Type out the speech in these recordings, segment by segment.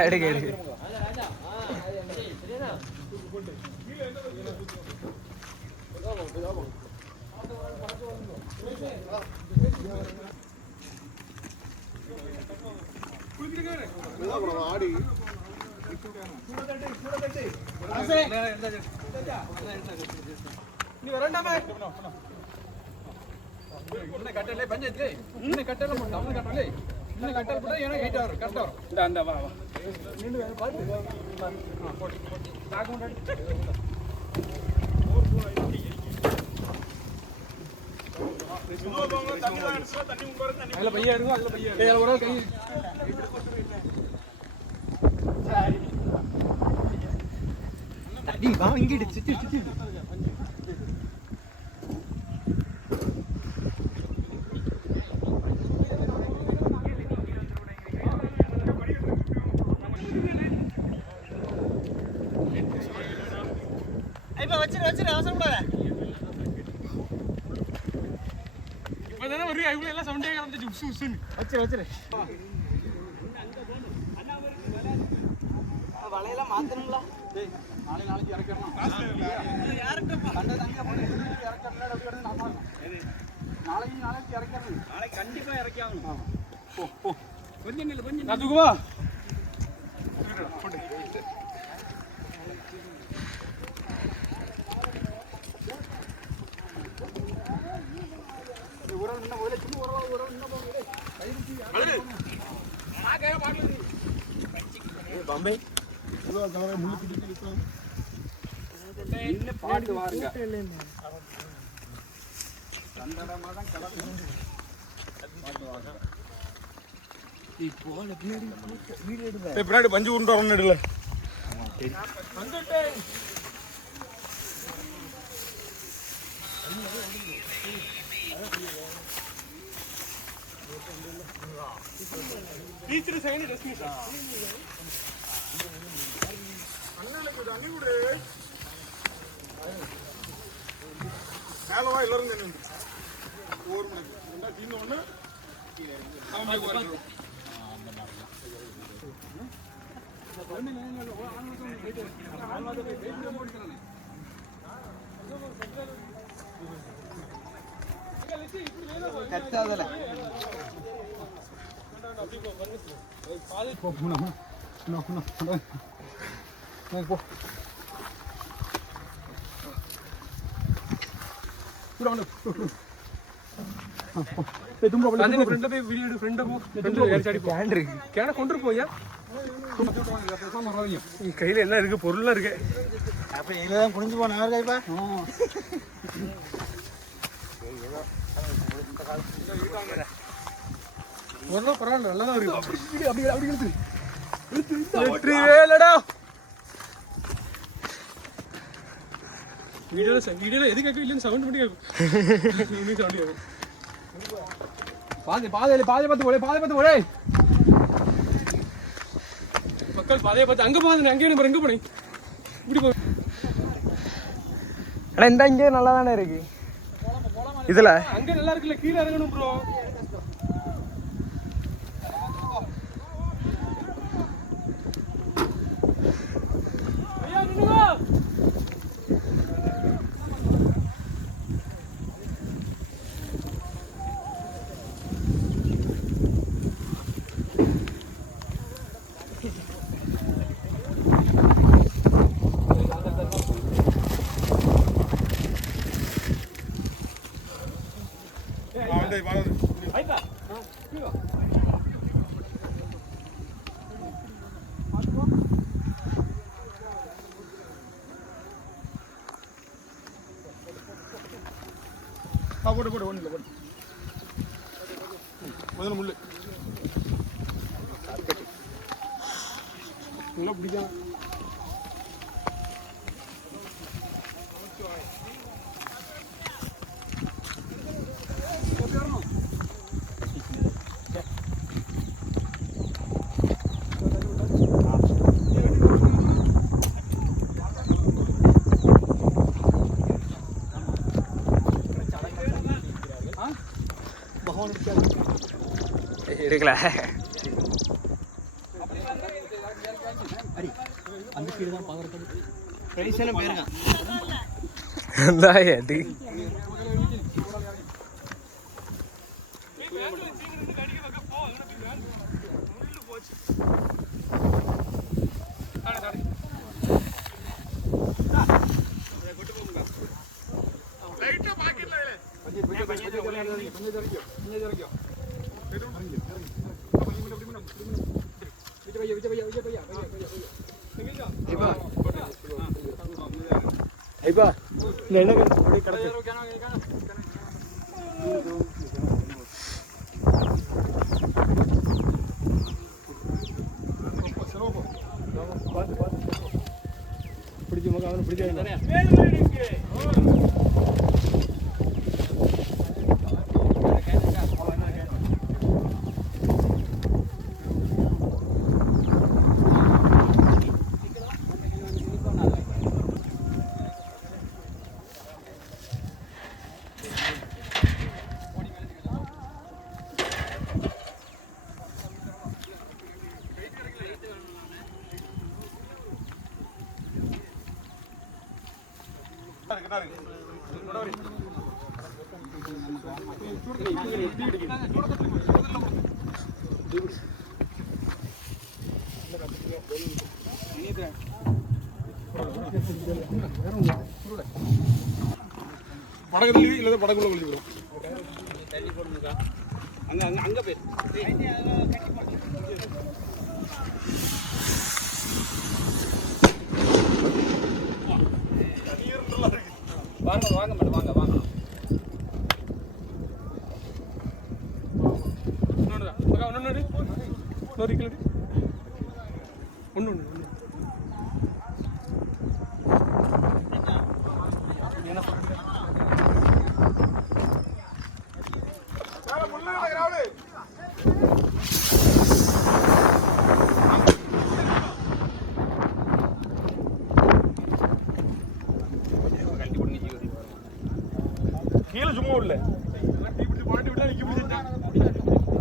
எடுக்க எடுக்க நீ வரண்டாமே இன்னும் கட்டலே பஞ்சாயத்து இன்னும் கட்டல மட்டும் தமிழ் கட்டலே இன்னும் கட்டல் போட்டா எனக்கு ஹைட் வரும் கரெக்டா வரும் இந்த அந்த வா வா நின்று வேணும் அதுல பையா இருக்கும் அதுல பையா இருக்கும் ஒரு ஆள் கை வா இங்கிட்டு சுத்தி சுத்தி வச்சிரு வச்சிரு வலையெல்லாம் மாத்தணுங்களா நாளை நாளைக்கு இறக்கணும் நாளைக்கு நாளைக்கு இறக்கணும் நாளைக்கு கண்டிப்பா இறக்கி ஆகணும் போ போ கொஞ்சம் பாட்டு வாருங்க. பின்னாடி பஞ்சு உண்டு வரணும் டீச்சர் சைடு ரஷ்மி மேலவா எல்லாரும் நின்று ஒரு மணிக்கு ரெண்டா தீர்ந்த ஒண்ணு அவன் கையில என்ன இருக்கு பொருள்லாம் இருக்கு அப்ப இதுதான் குனிஞ்சு போன யார் கைப்பா பொருளும் பரவாயில்ல நல்லா தான் இருக்கு. அப்படி அப்படி இழுத்து வெற்றி வேலடா. வீடியோல வீடியோல எது கேட்கும் இல்லைன்னு சவுண்ட் மட்டும் கேட்கும். சவுண்ட் கேட்கும். பாதை பார்த்து பாதை பார்த்து ஓடே. மக்கள் பாதையை பார்த்து அங்க போகாது அங்கே எங்க போனேன் இப்படி போ. ஆனா இந்த இங்கே நல்லா தானே இருக்கு இதுல? அங்க நல்லா இருக்குல்ல கீழே இறங்கணும் ப்ரோ ஐயா நின்னுங்க அவன் டேய், வாங்க. ஆ, போடு எடுக்கல அடி கொஞ்சம் கொஞ்சம் கொஞ்சம் கொஞ்சம் இறக்கியோ கொஞ்சம் இறக்கியோ பிடிச்சு மகாவன் பிடிச்சு படகுல இல்ல படகுள்ள விழுந்துரும் அங்க அங்க அங்க போய். வாங்க வாங்க மேடம் வாங்க வாங்க. இன்னொன்று மகா இன்னொரு கிலோ ஒண்ணு ஒண்ணு ஒண்ணு கீழே சும்மா இல்ல டீ பிடிச்சு பாண்டி விட்டா நிக்க முடியாது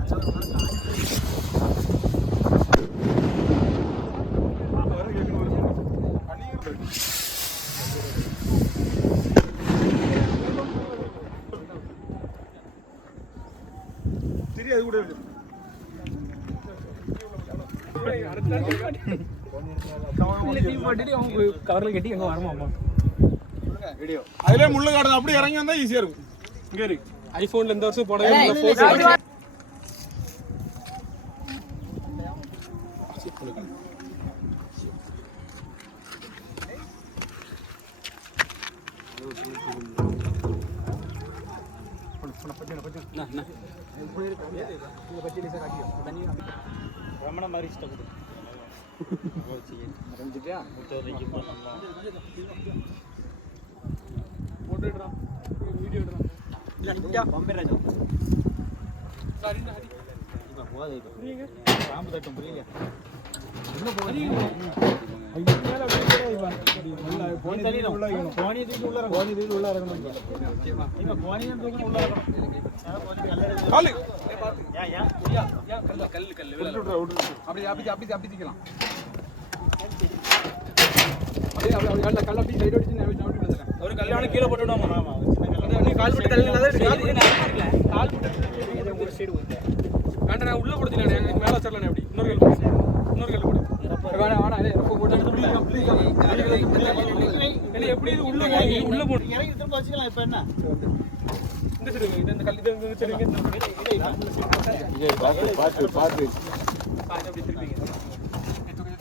தெரியாது கூட இருக்கு போட்டுட்டு கவரில் கட்டி எங்கே வரமாமா அதிலே முள்ளு காட்டுறது அப்படி இறங்கி வந்தால் ஈஸியாக இருக்கும். இங்கே இருக்கு இந்த வருஷம் போடவே காலு. கல்லு கல்லு அப்படி அப்படி அப்படி அப்படி திக்கலாம் அப்படியே அப்படி கல்ல கல்ல அப்படி சைடு அடிச்சு நான் அப்படி ஒரு கல்யாணம் கீழே போட்டு விடாம நீ கால் போட்டு தள்ளி கால் ஒரு சைடு வேண்டாம் நான் உள்ள எனக்கு மேல வச்சிரலாம் அப்படி இன்னொரு கல் இன்னொரு கல் வேணாம் வேணாம் எப்படி இது உள்ள போடு உள்ள போடு இறங்கி திரும்ப வச்சுக்கலாம் இப்ப என்ன இந்த சைடு. இந்த கல் இது இந்த சைடு. பார்த்து பார்த்து ஆ, இது அப்படி திருப்பிங்க.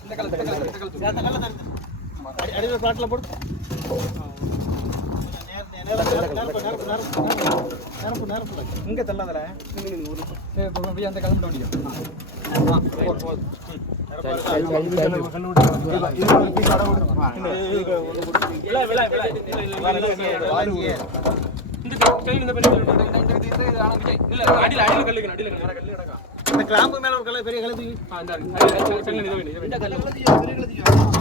இந்த கல் இந்த கல் இந்த கல் தூக்கு. அந்த கல்ல தள்ளு. அடி- அடியில பாட்டில் போடு நிரப்பு நிரப்பு இங்க தள்ளாதல அப்படியே அந்த போதும், போதும். இந்த பெரிய கிளாம்பு மேல ஒரு கல்ல பெரிய கல்ல. கிளாம்பு மேல கல்ல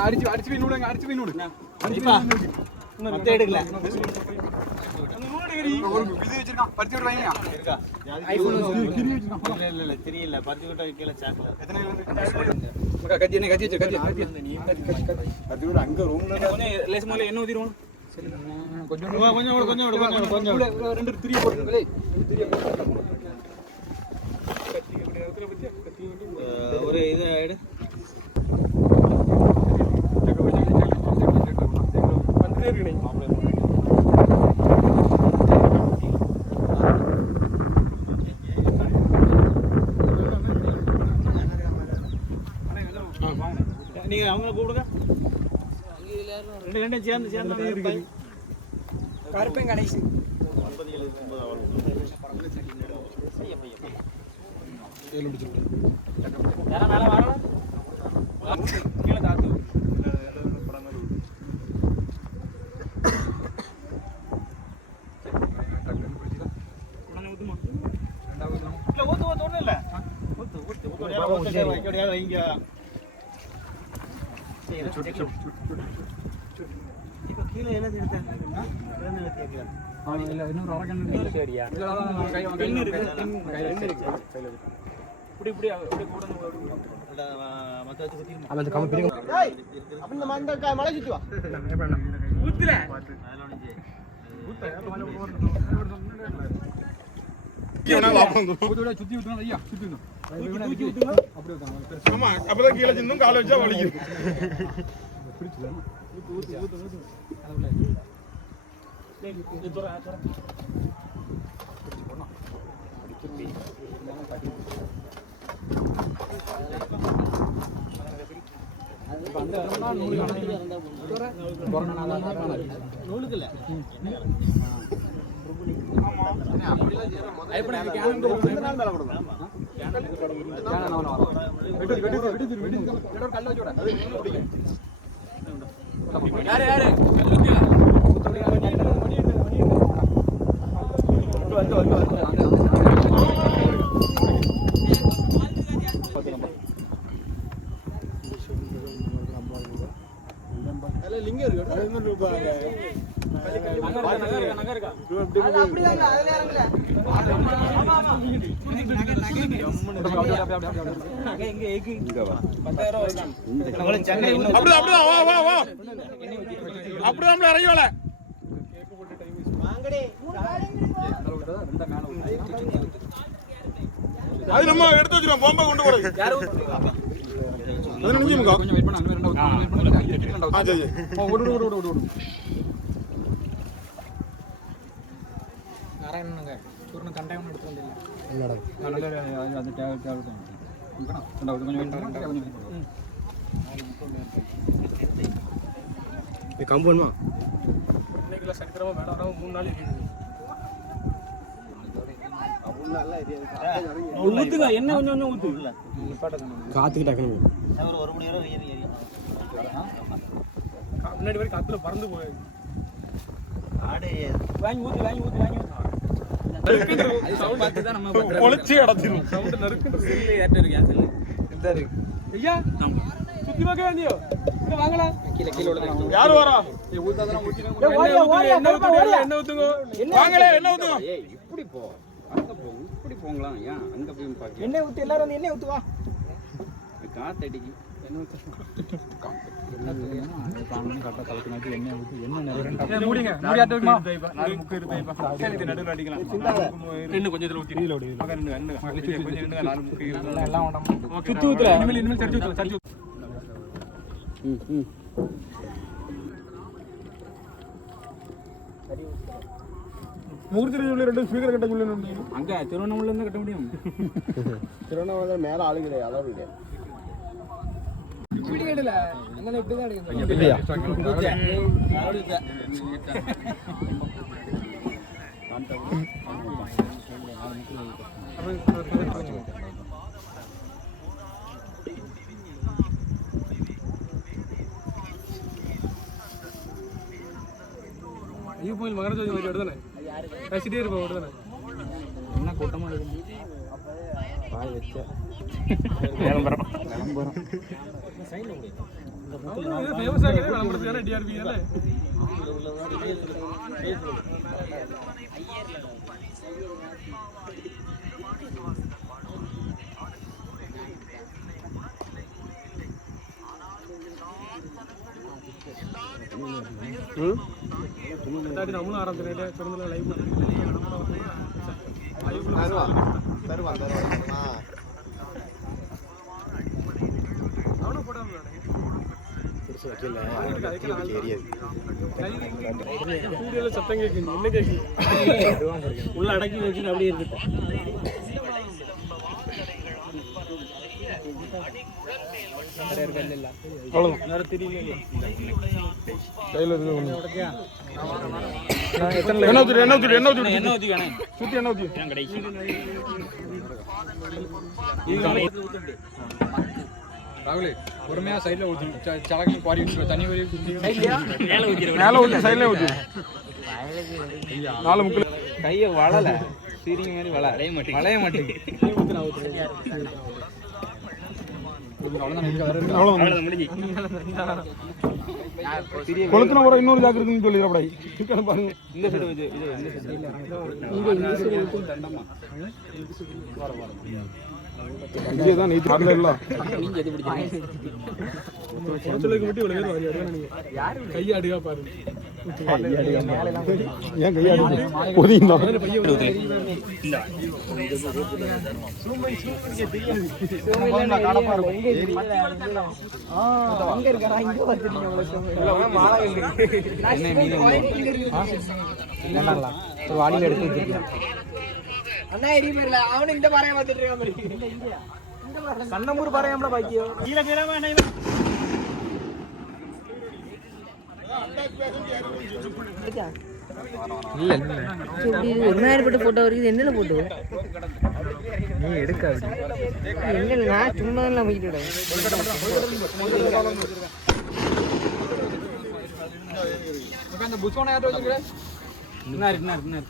அடிச்சு அடிச்சு போய் அடிச்சு போய் அடிச்சு எடுக்கல அந்த பறிச்சு விட்டு வைங்க மக்கா, கத்தி என்ன கத்தி வச்சு கத்தி கத்தி லேஸ் என்ன ஊத்திடுவோம் கொஞ்சம் கொஞ்சம் கொஞ்சம் கொஞ்சம் ரெண்டு திரிய போட்டுருங்களே ஒரு இது எடு வந்துட்டே இருக்கு நீ நீங்க அவங்கள கூப்பிடுங்க ரெண்டு ரெண்டும் சேர்ந்து சேர்ந்து கருப்பேன் யாரா மேல வரணும் கீழே தாத்து உடனே ஊத்துமா இல்ல. ஊத்து ஊத்து ஒண்ணும் இல்ல ஊத்து ஊத்து ஊத்து வைக்க வைங்க இப்ப கீழே எழுதி எடுத்தேன் இன்னொரு அரக்கன் சரியா கை பெண் இருக்கு பெண் இருக்கு இப்படி வச்சு குத்திருமா அவன் கம்மி பிரிங்க விட. சுத்தி விட்டுனா வந்து வந்து வந்து தூக்கி ஊத்துங்க அப்படியே உட்காந்து ஆமா அப்பதான் கீழே சின்னும் காலை வச்சா வலிக்குது யாரு யாரு அப்படியே அப்படியே வா வா வா அப்படியே நம்மள இறங்கி அது நம்ம எடுத்து வச்சிருவோம் பொம்பை கொண்டு போறது. அது நிமிஷம் கொஞ்சம் வெயிட் பண்ணு அங்க பண்ணு ரெண்டாவது ஆ சரி ஓ விடு விடு விடு விடு விடு நாராயணனுங்க சூர்ண கண்டாயம் எடுத்து வந்தீங்க நான் நல்ல அது- அது தேவை தேவை தான் ரெண்டாவது கொஞ்சம் வெயிட் பண்ணு கொஞ்சம் வெயிட் பண்ணு கம்பன்மா இன்னைக்குல சனிக்கிழமை மூணு நாள் ஊத்துங்க என்ன கொஞ்சம் கொஞ்சம் ஊத்து காத்துக்கு டக்குனு முன்னாடி வரைக்கும் காத்துல பறந்து போய் வாங்கி ஊத்து வாங்கி ஊத்து வாங்கி ஊத்து. சவுண்ட் பார்த்து தான் நம்ம பொழிச்சு அடைச்சிரும் சவுண்ட் நறுக்குன்னு செல்லு ஏற்ற இருக்கு. என் செல்லு ஐயா சுத்தி பார்க்க வேண்டியோ இங்க வாங்கலாம் கீழே கீழே விழுந்து யாரு வரா? ஊத்தாதான் ஊத்தினா என்ன ஊத்துங்க என்ன ஊத்துங்க வாங்களே என்ன ஊத்துவோம் ஏய் இப்படி போ. அங்க போ இப்படி போங்களாம் ஏன் அங்க போய் பாக்க எண்ணெய் ஊத்து எல்லாரும் வந்து எண்ணெய் ஊத்து வா காத்தடிக்கு. மூர்த்தி ரெண்டு ஸ்பீக்கர் கட்ட சொல்லி அங்க திருவண்ணாமலையில இருந்து கட்ட முடியும். திருவண்ணாமலை மேல ஆளு கிடையாது அளவு கிடையாது ஐயோ போய் மகராஜ் மாதிரி விடுதானே பேசிட்டே இருப்போம் விடுதானே என்ன கூட்டமா இருக்கு வச்ச விளம்பரம் விவசாயிகளே விளம்பரத்துக்கான டிஆர்பி தருவான் தருவான் தருவான் சத்தம் கேட்குது என்ன கேட்குது உள்ள அடக்கி வச்சு அப்படியே இருக்கு ராகுலே பொறுமையா சைட்ல ஊத்தி சலகம் குவாரி தண்ணி வரி மேல ஊத்தி சைட்ல ஊத்தி நாலு முக்கில் கைய வளல. சீரிங்க மாதிரி வள வளைய மாட்டேங்குது வளைய மாட்டேங்குது. கொளுத்துன இன்னொரு ஜாக்கு இருக்குன்னு சொல்லிடப்படாது சிக்கன பாருங்க. இந்த சைடு இது தான் நீ வரல இல்ல நீங்க எது பிடிச்சீங்க குறைச்சலுக்கு மட்டும் இவ்வளவு பேர் வாரி அடுவானுங்க கையை அடுகா பாருங்க. ஏன் கையாடி ஒதுங்கி வாடியில் எடுத்து வச்சிருக்கேன் அண்ணா எரி பேர்ல அவனு இந்த பாறைய பார்த்துட்டு இருக்கான் பாரு. கண்ணமூர் பாறையாம்ல பாக்கியோ கீழ கீழ வேணா ஒரு நேரம் போட்டோ இருக்குது என்னல போட்டோ நீ எடுக்க எங்க நான் சும்மா தான் அமைக்கிட்டு அந்த புஷ்வான யார்ட்ட வச்சுக்கிறேன் இன்னார் இன்னார் இன்னார்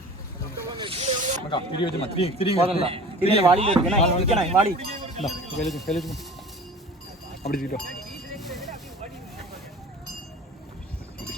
மக்கா திரி வச்சுமா திரி திரி இதுல வாளியில இருக்குண்ணா நிக்கணும் வாளி கெழுத்து கெழுத்து அப்படி தூக்கிட்டோம் ஒண்ணுல அதான் சொல்லி எனக்கு அதான் சரி ராகுல் எவ்வளோ இருக்கும் எரி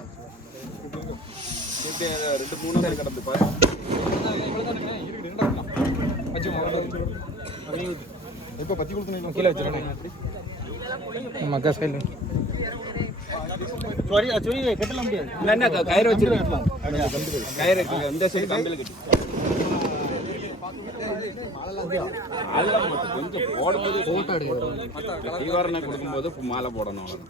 ரெண்டு மூணு பேர் கடந்து பாரு. இப்ப பத்தி கொடுத்து கீழே வச்சிருக்கேன் மக்கா சைடு கயிறு வச்சிருக்கேன் கயிறு இந்த சைடு கம்பில கட்டி. மட்டும் கொஞ்சம் போடும்போது போட்டோ எடுக்கணும் தீவாரணை கொடுக்கும்போது இப்போ மாலை போடணும் அவ்வளவுதான்.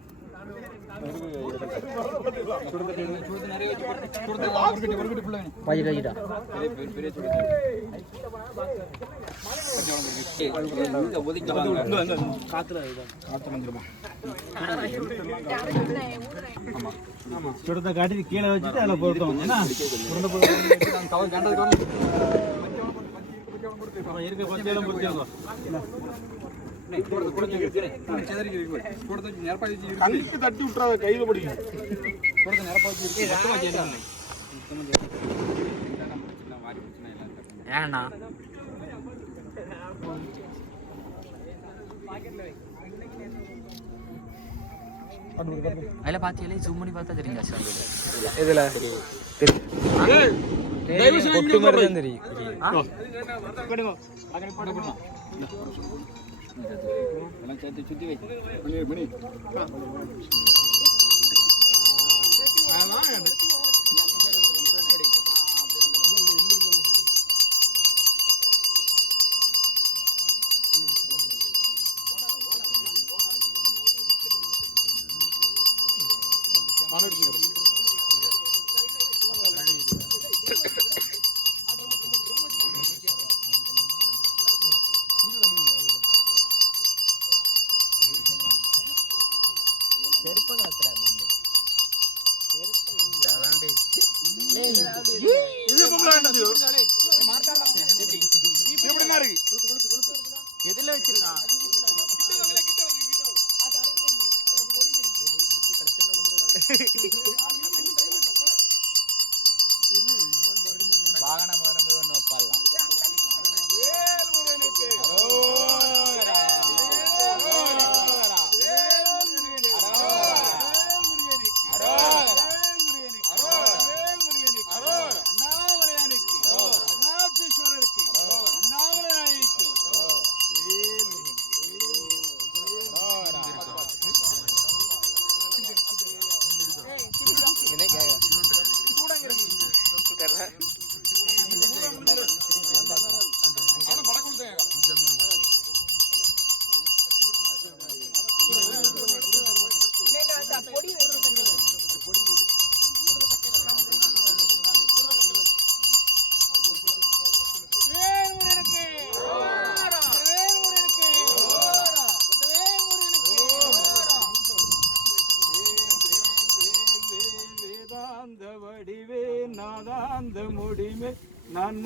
என்ன சுடத்தை காட்டி கீழே வச்சுட்டு அதில் பொருத்தோம் ஏன்னா இருக்க பிடிச்சாங்க கண்ணுக்கு தட்டி விட்டுறாத கையில பிடிக்கும் ஏண்ணா அதில் பார்த்தியாலே ஜூம் பண்ணி பார்த்தா தெரியுங்க இதுல ஒட்டு மாதிரி தான் தெரியும் சேர்த்து சுத்தி வை மணி இது பொம்பளை வேண்டாம் இப்படி இருக்கு எதுல வச்சிருக்கான் வாகனம்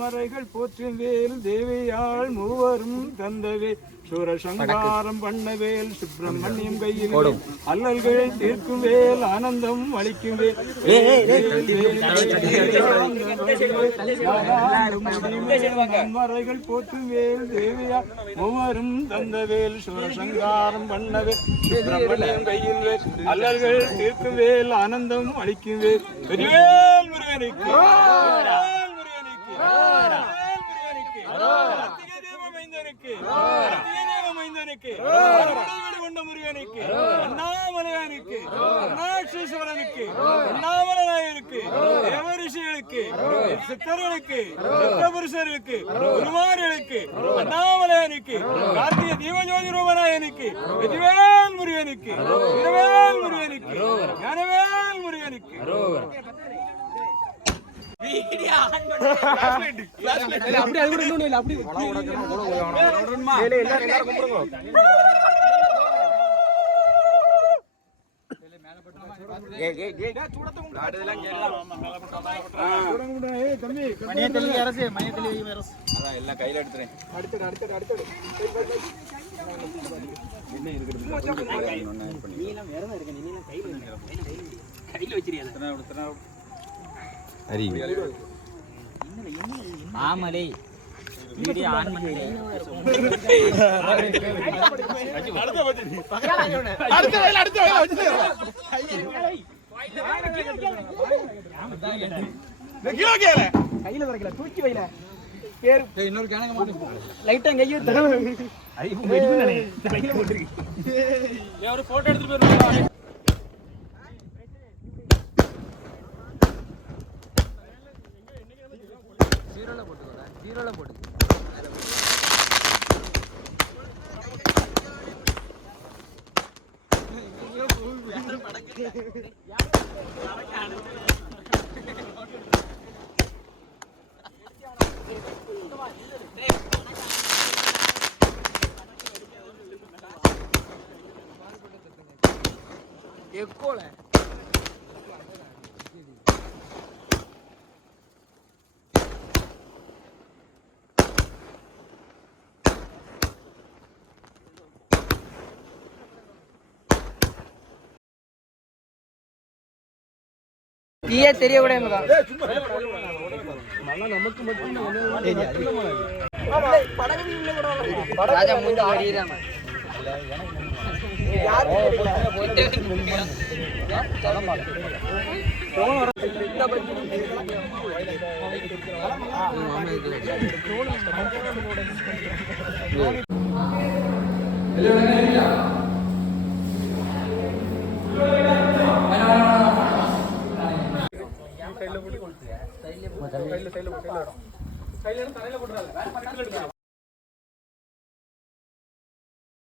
நான்மறைகள் போற்றுவேல் தேவியாள் மூவரும் தந்தவே. சூரசங்காரம் பண்ணவேல் சுப்பிரமணியம் கையில் அல்லல்கள் தீர்க்கும் வேல் ஆனந்தம் அளிக்கும். வேல் நான்மறைகள் போற்றுவேல் தேவியாள் மூவரும் தந்தவேல் சூரசங்காரம் பண்ணவேல் சுப்பிரமணியம் கையில் வேல் அல்லல்கள் தீர்க்கும் வேல் ஆனந்தம் அளிக்கும். வேல் வெற்றிவேல் முருகனுக்கு. முருகனுக்கு அண்ணாமலையானுக்கு அண்ணாட்சீஸ்வரனுக்கு அண்ணாமலையாயனுக்கு தேவரிஷிகளுக்கு சித்தர்களுக்கு சித்தபுருஷர்களுக்கு குருமார்களுக்கு அண்ணாமலையானுக்கு கார்த்திகை தீபஜோதி ரூபநாயனுக்கு வெற்றிவேல் முருகனுக்கு வீரவேல் முருகனுக்கு ஞானவேல் முருகனுக்கு அப்படி அது கூட இன்னொன்னு இல்லை அப்படி எல்லாம் கையில எடுத்துறேன் ஆமலே. வீடியோ ஆன் பண்ணி. அடுத்த வயல அடுத்த வயல வச்சு. கையில வரக்கல தூக்கி வைல பேர் இன்னொரு கணக்கு மாட்டு லைட்டா கையை ஒரு போட்டோ எடுத்துட்டு போயிருவாங்க ஜீரோல போட்டு ஜீரோல போட்டு எக்கோல கீழே தெரிய விட ராஜா மூஞ்சி வரியிறாங்க கையில தரையில போட்டுறாங்க